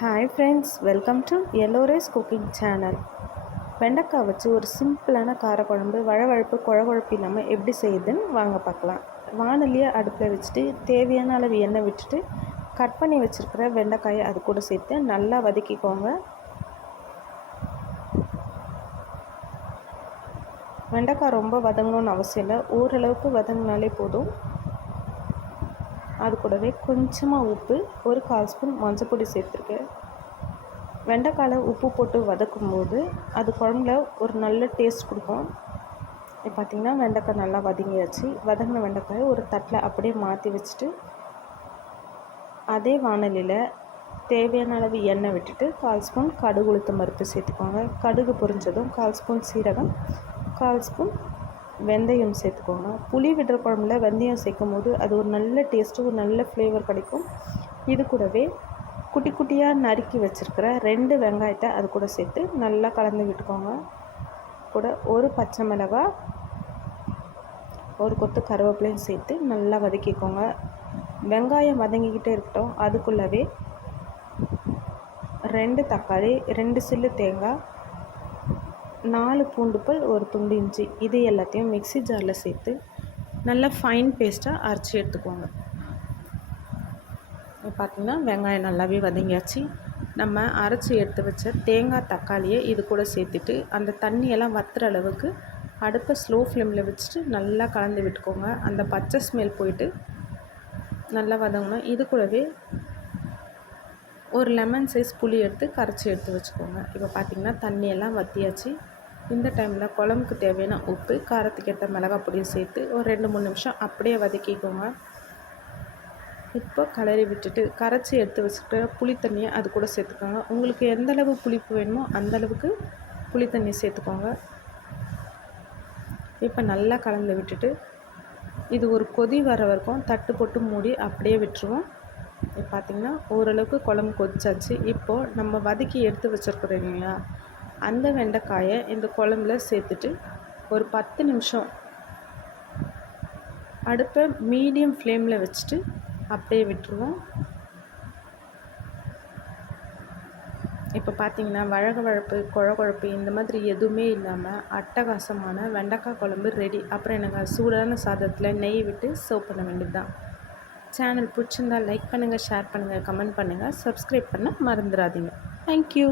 Hi friends, welcome to yellow rice cooking channel. வெண்டைக்காய் வச்சு ஒரு சிம்பிளான காரக்குழம்பு வழவழப்பு குழகுழப்பு இல்லாமல் எப்படி செய்யுதுன்னு வாங்க பார்க்கலாம். வானலியை அடுப்பில் வச்சுட்டு தேவையான அளவு எண்ணெய் விட்டுட்டு கட் பண்ணி வச்சுருக்கிற வெண்டைக்காயை அது கூட சேர்த்து நல்லா வதக்கிக்கோங்க. வெண்டைக்காய் ரொம்ப வதங்கணும்னு அவசியம் இல்லை, ஓரளவுக்கு வதங்கினாலே போதும். அது கூடவே கொஞ்சமாக உப்பு, ஒரு 1/4 ஸ்பூன் மஞ்சள் பொடி சேர்த்துருக்கேன். வெண்டைக்காயில் உப்பு போட்டு வதக்கும் போது அது குழம்புல ஒரு நல்ல டேஸ்ட் கொடுக்கும். இப்போ பார்த்திங்கன்னா வெண்டைக்காய் நல்லா வதங்கியாச்சு. வதங்கின வெண்டைக்காயை ஒரு தட்டில் அப்படியே மாற்றி வச்சுட்டு அதே வானலியில் தேவையான அளவு எண்ணெய் விட்டுட்டு 1/4 ஸ்பூன் கடுகு உளுத்தம் பருப்பு சேர்த்துக்கோங்க. கடுகு பொரிஞ்சதும் 1/4 ஸ்பூன் சீரகம், 1/4 ஸ்பூன் வெந்தயம் சேர்த்துக்கோங்க. புளி விடுற குழம்புல வெந்தயம் சேர்க்கும் போது அது ஒரு நல்ல டேஸ்ட்டு, ஒரு நல்ல ஃப்ளேவர் கிடைக்கும். இது கூடவே குட்டி குட்டியாக நறுக்கி வச்சுருக்கிற 2 வெங்காயத்தை அது கூட சேர்த்து நல்லா கலந்து விட்டுக்கோங்க. கூட ஒரு பச்சை மிளகாய், ஒரு கொத்து கருவேப்பிலையும் சேர்த்து நல்லா வதக்கிக்கோங்க. வெங்காயம் வதங்கிக்கிட்டே இருக்கட்டும். அதுக்குள்ளவே 2 தக்காளி, 2 சில்லு தேங்காய், 4 பூண்டு பல், ஒரு துண்டு இஞ்சி, இது எல்லாத்தையும் மிக்ஸி ஜாரில் சேர்த்து நல்லா ஃபைன் பேஸ்ட்டாக அரைச்சி எடுத்துக்கோங்க. பார்த்திங்கன்னா வெங்காயம் நல்லாவே வதங்கியாச்சு. நம்ம அரைச்சி எடுத்து வச்ச தேங்காய் தக்காளியை இது கூட சேர்த்துட்டு அந்த தண்ணியெல்லாம் வற்றுற அளவுக்கு அடுப்பை ஸ்லோ ஃப்ளேமில் வச்சுட்டு நல்லா கலந்து விட்டுக்கோங்க. அந்த பச்சை ஸ்மெல் போயிட்டு நல்லா வதங்கணும். இது கூடவே ஒரு லெமன் சைஸ் புளி எடுத்து கரைச்சி எடுத்து வச்சுக்கோங்க. இப்போ பார்த்திங்கன்னா தண்ணியெல்லாம் வற்றியாச்சு. இந்த டைமில் குழம்புக்கு தேவையான உப்பு, காரத்துக்கு ஏற்ற மிளகாய் பொடியை சேர்த்து ஒரு 2-3 நிமிஷம் அப்படியே வதக்கிக்கோங்க. இப்போ கலரி விட்டுட்டு கரைச்சி எடுத்து வச்சுக்கிட்ட புளி தண்ணியை அது கூட சேர்த்துக்கோங்க. உங்களுக்கு எந்தளவு புளிப்பு வேணுமோ அந்தளவுக்கு புளி தண்ணி சேர்த்துக்கோங்க. இப்போ நல்லா கலந்து விட்டுட்டு இது ஒரு கொதி வர வரைக்கும் தட்டு போட்டு மூடி அப்படியே விட்டுருவோம். இப்போ பார்த்திங்கன்னா ஓரளவுக்கு குழம்பு கொதிச்சாச்சு. இப்போது நம்ம வதக்கி எடுத்து வச்சுருக்குறோம் இல்லைங்களா, அந்த வெண்டைக்காயை இந்த குழம்புல சேர்த்துட்டு ஒரு 10 நிமிஷம் அடுப்பை மீடியம் ஃப்ளேமில் வச்சுட்டு அப்படியே விட்டுருவோம். இப்போ பார்த்திங்கன்னா வழவழப்பு குழகுழப்பு இந்த மாதிரி எதுவுமே இல்லாமல் அட்டகாசமான வெண்டைக்காய் குழம்பு ரெடி. அப்புறம் எனக்கு சூடான சாதத்தில் நெய் விட்டு சர்வ் பண்ண வேண்டியது தான். சேனல் பிடிச்சிருந்தால் லைக் பண்ணுங்கள், ஷேர் பண்ணுங்கள், கமெண்ட் பண்ணுங்கள், சப்ஸ்கிரைப் பண்ண மறந்துடாதீங்க. தேங்க்யூ.